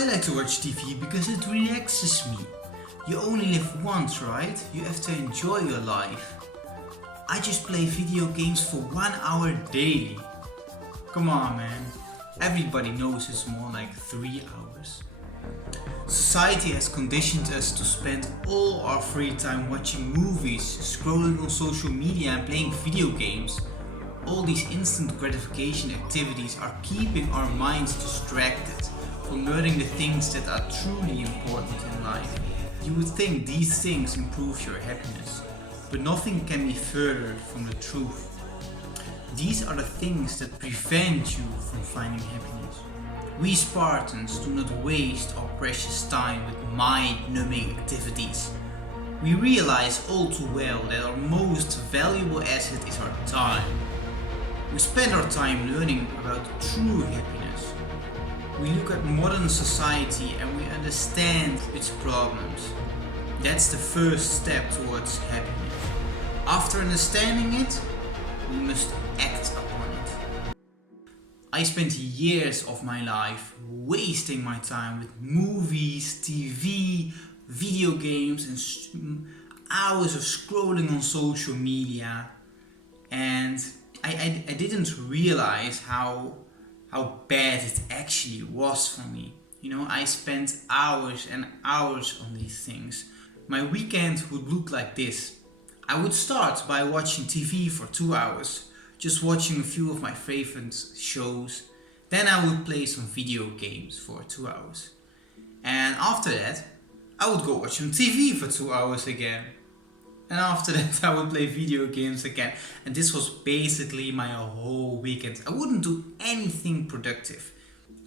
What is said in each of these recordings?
I like to watch TV because it relaxes me. You only live once, right? You have to enjoy your life. I just play video games for 1 hour daily. Come on, man. Everybody knows it's more like 3 hours. Society has conditioned us to spend all our free time watching movies, scrolling on social media and playing video games. All these instant gratification activities are keeping our minds distracted from learning the things that are truly important in life. You would think these things improve your happiness, but nothing can be further from the truth. These are the things that prevent you from finding happiness. We Spartans do not waste our precious time with mind-numbing activities. We realize all too well that our most valuable asset is our time. We spend our time learning about true happiness. We look at modern society and we understand its problems. That's the first step towards happiness. After understanding it, we must act upon it. I spent years of my life wasting my time with movies, TV, video games and hours of scrolling on social media, and I didn't realize how bad it actually was for me. You know, I spent hours and hours on these things. My weekend would look like this. I would start by watching TV for 2 hours, just watching a few of my favorite shows. Then I would play some video games for 2 hours. And after that, I would go watch some TV for 2 hours again. And after that, I would play video games again. And this was basically my whole weekend. I wouldn't do anything productive.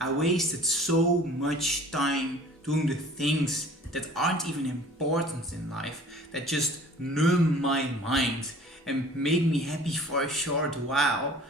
I wasted so much time doing the things that aren't even important in life, that just numb my mind and make me happy for a short while.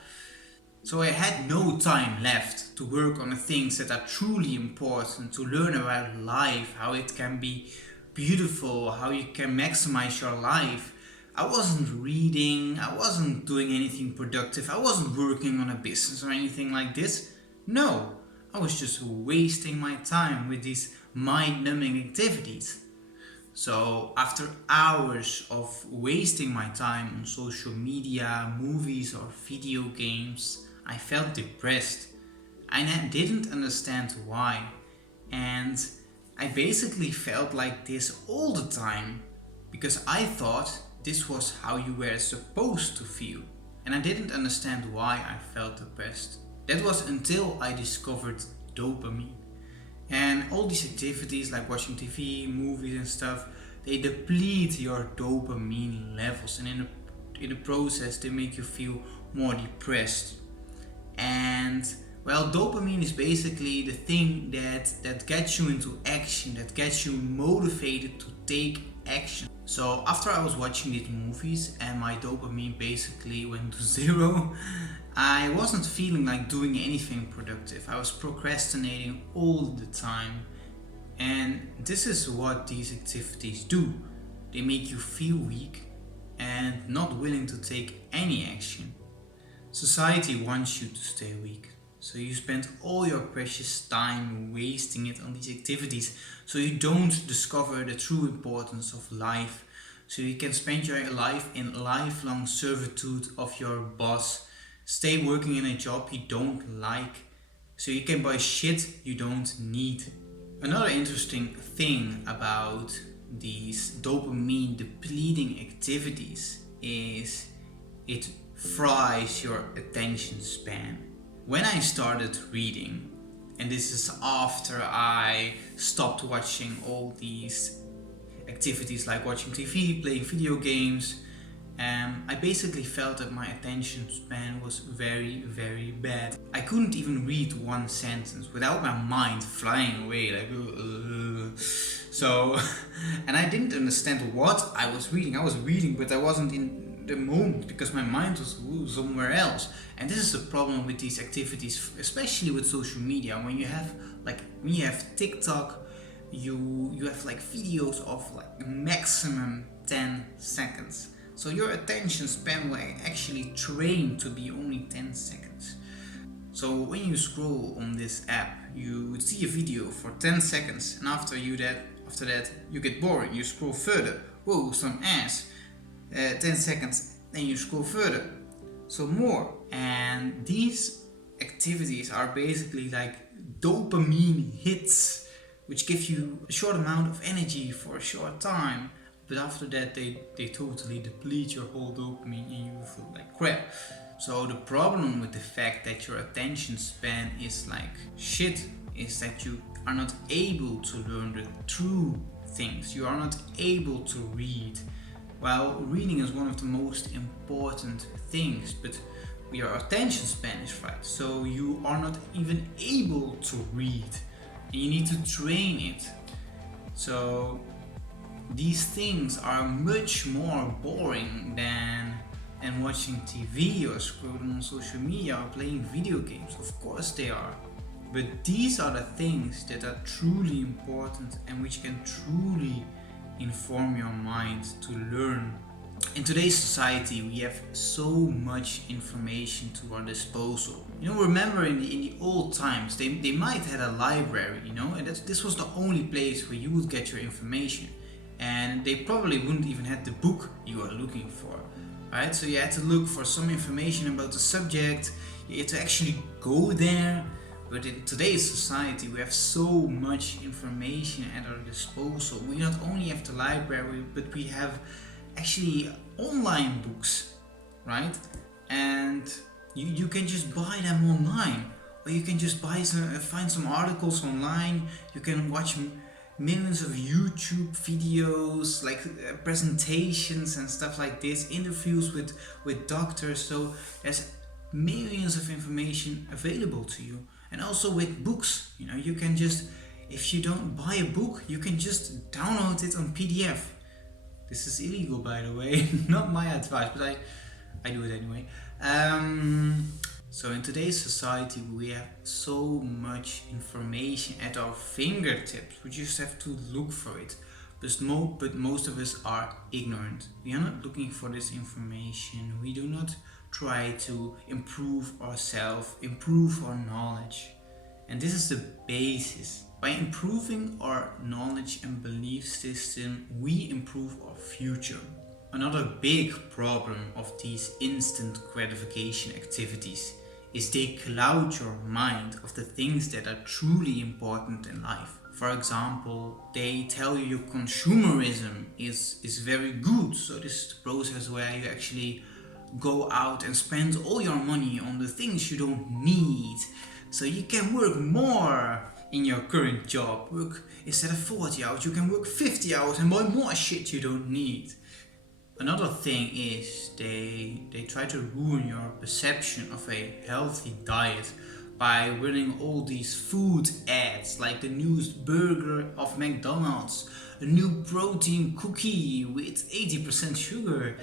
So I had no time left to work on the things that are truly important, to learn about life, how it can be beautiful, how you can maximize your life. I wasn't reading, I wasn't doing anything productive, I wasn't working on a business or anything like this. No, I was just wasting my time with these mind-numbing activities. So after hours of wasting my time on social media, movies or video games, I felt depressed. I didn't understand why. And I basically felt like this all the time because I thought this was how you were supposed to feel. And I didn't understand why I felt depressed. That was until I discovered dopamine. And all these activities like watching TV, movies and stuff, they deplete your dopamine levels, and in the process they make you feel more depressed. And well, dopamine is basically the thing that gets you into action, that gets you motivated to take action. So after I was watching these movies and my dopamine basically went to zero, I wasn't feeling like doing anything productive. I was procrastinating all the time. And this is what these activities do. They make you feel weak and not willing to take any action. Society wants you to stay weak. So you spend all your precious time wasting it on these activities, so you don't discover the true importance of life. So you can spend your life in lifelong servitude of your boss, stay working in a job you don't like, so you can buy shit you don't need. Another interesting thing about these dopamine depleting activities is it fries your attention span. When I started reading, and this is after I stopped watching all these activities like watching TV, playing video games, I basically felt that my attention span was very, very bad. I couldn't even read one sentence without my mind flying away like so and I didn't understand what I was reading. I was reading, but I wasn't in the moment because my mind was somewhere else. And this is the problem with these activities, especially with social media. When you have TikTok, you have like videos of like maximum 10 seconds. So your attention span will actually train to be only 10 seconds. So when you scroll on this app, you would see a video for 10 seconds, and after that you get bored, you scroll further. Whoa, some ass. 10 seconds, then you scroll further. So more. And these activities are basically like dopamine hits, which give you a short amount of energy for a short time. But after that they totally deplete your whole dopamine and you feel like crap. So the problem with the fact that your attention span is like shit is that you are not able to learn the true things. You are not able to read. Well, reading is one of the most important things, but your attention span is right. So you are not even able to read. And you need to train it. So these things are much more boring than watching TV or scrolling on social media or playing video games. Of course they are. But these are the things that are truly important and which can truly inform your mind to learn. In today's society we have so much information to our disposal. Remember in the old times they might have a library, and this was the only place where you would get your information. And they probably wouldn't even have the book you are looking for, right? So you had to look for some information about the subject, you had to actually go there. But in today's society we have so much information at our disposal. We not only have the library, but we have actually online books, right? And you can just buy them online, or you can just find some articles online. You can watch millions of YouTube videos, like presentations and stuff like this, interviews with doctors. So there's millions of information available to you. And also with books, you can just, if you don't buy a book, you can just download it on PDF. This is illegal, by the way, not my advice, but I do it anyway. So in today's society we have so much information at our fingertips. We just have to look for it. But most of us are ignorant. We are not looking for this information. We do not try to improve ourselves, improve our knowledge. And this is the basis. By improving our knowledge and belief system, we improve our future. Another big problem of these instant gratification activities is they cloud your mind of the things that are truly important in life. For example, they tell you consumerism is very good. So this is the process where you actually go out and spend all your money on the things you don't need. So you can work more in your current job. Instead of 40 hours, you can work 50 hours and buy more shit you don't need. Another thing is they try to ruin your perception of a healthy diet by running all these food ads, like the newest burger of McDonald's, a new protein cookie with 80% sugar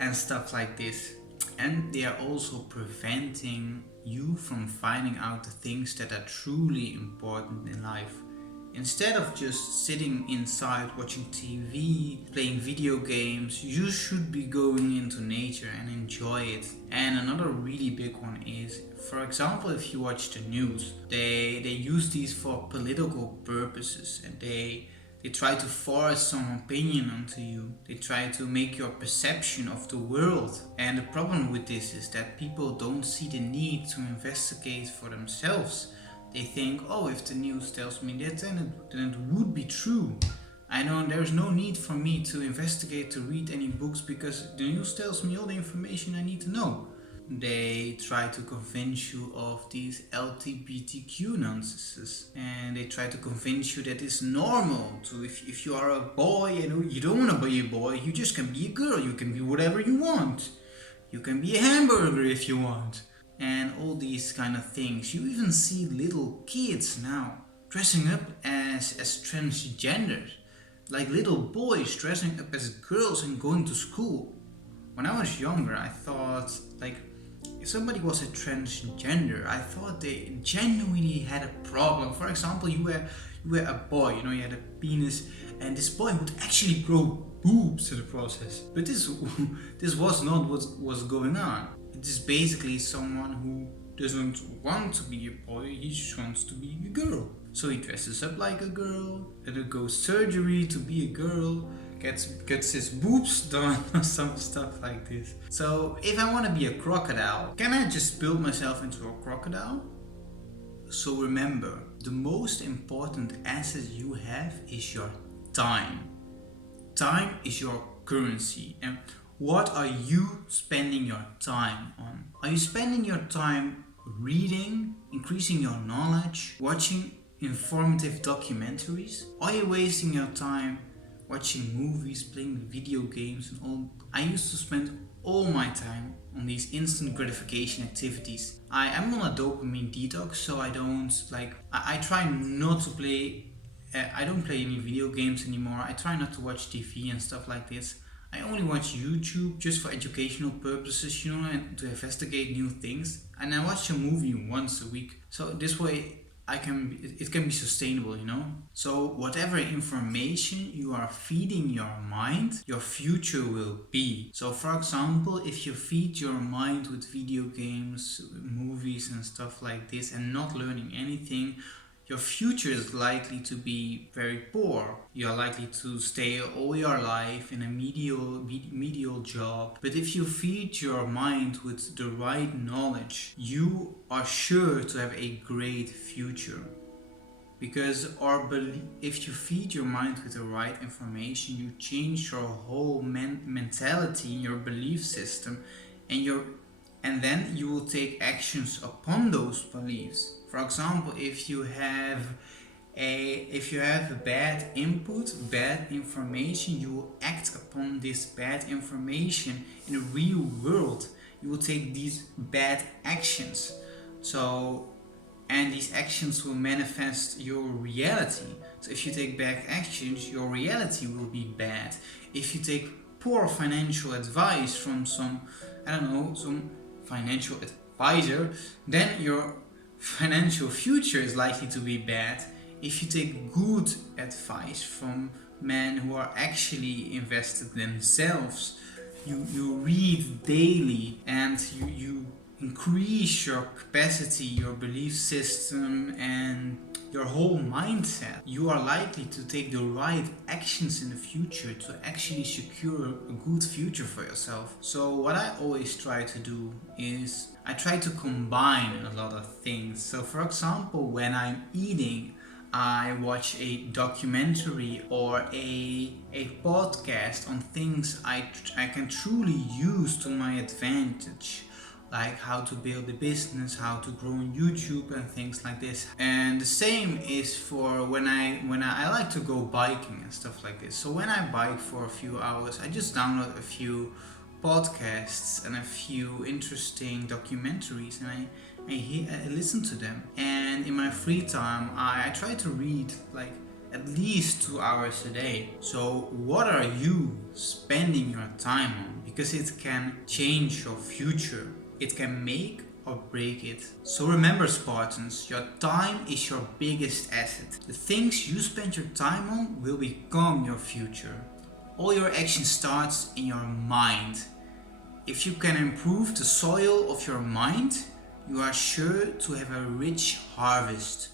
and stuff like this. And they are also preventing you from finding out the things that are truly important in life. Instead of just sitting inside watching TV, playing video games, you should be going into nature and enjoy it. And another really big one is, for example, if you watch the news, they use these for political purposes, and they try to force some opinion onto you. They try to make your perception of the world. And the problem with this is that people don't see the need to investigate for themselves. They think, oh, if the news tells me that, then it would be true. I know there's no need for me to investigate, to read any books, because the news tells me all the information I need to know. They try to convince you of these LGBTQ nonsenses, and they try to convince you that it's normal to, if you are a boy and you don't want to be a boy, you just can be a girl, you can be whatever you want. You can be a hamburger if you want. And all these kind of things. You even see little kids now dressing up as transgenders, like little boys dressing up as girls and going to school. When I was younger, I thought, like, if somebody was a transgender, I thought they genuinely had a problem. For example, you were a boy, you had a penis, and this boy would actually grow boobs to the process. But this was not what was going on. It is basically someone who doesn't want to be a boy, he just wants to be a girl. So he dresses up like a girl, undergoes surgery to be a girl, gets his boobs done or some stuff like this. So if I want to be a crocodile, can I just build myself into a crocodile? So remember, the most important asset you have is your time. Time is your currency. And what are you spending your time on? Are you spending your time reading, increasing your knowledge, watching informative documentaries? Are you wasting your time watching movies, playing video games and all? I used to spend all my time on these instant gratification activities. I am on a dopamine detox, so I don't I try not to play. I don't play any video games anymore. I try not to watch TV and stuff like this. I only watch YouTube just for educational purposes, and to investigate new things. And I watch a movie once a week. So this way it can be sustainable, So whatever information you are feeding your mind, your future will be. So for example, if you feed your mind with video games, movies and stuff like this and not learning anything, your future is likely to be very poor. You are likely to stay all your life in a medial job. But if you feed your mind with the right knowledge, you are sure to have a great future. Because if you feed your mind with the right information, you change your whole mentality, your belief system, and then you will take actions upon those beliefs. For example, if you have a bad input, bad information, you will act upon this bad information in the real world. You will take these bad actions. And these actions will manifest your reality. So if you take bad actions, your reality will be bad. If you take poor financial advice from some financial advisor, then your financial future is likely to be bad. If you take good advice from men who are actually invested themselves, you read daily and you increase your capacity, your belief system and your whole mindset, you are likely to take the right actions in the future to actually secure a good future for yourself. So what I always try to do is I try to combine a lot of things. So for example, when I'm eating, I watch a documentary or a podcast on things I can truly use to my advantage, like how to build a business, how to grow on YouTube and things like this. And the same is for when I like to go biking and stuff like this. So when I bike for a few hours, I just download a few podcasts and a few interesting documentaries and I listen to them. And in my free time, I try to read at least 2 hours a day. So what are you spending your time on? Because it can change your future. It can make or break it. So remember, Spartans, your time is your biggest asset. The things you spend your time on will become your future. All your action starts in your mind. If you can improve the soil of your mind, you are sure to have a rich harvest.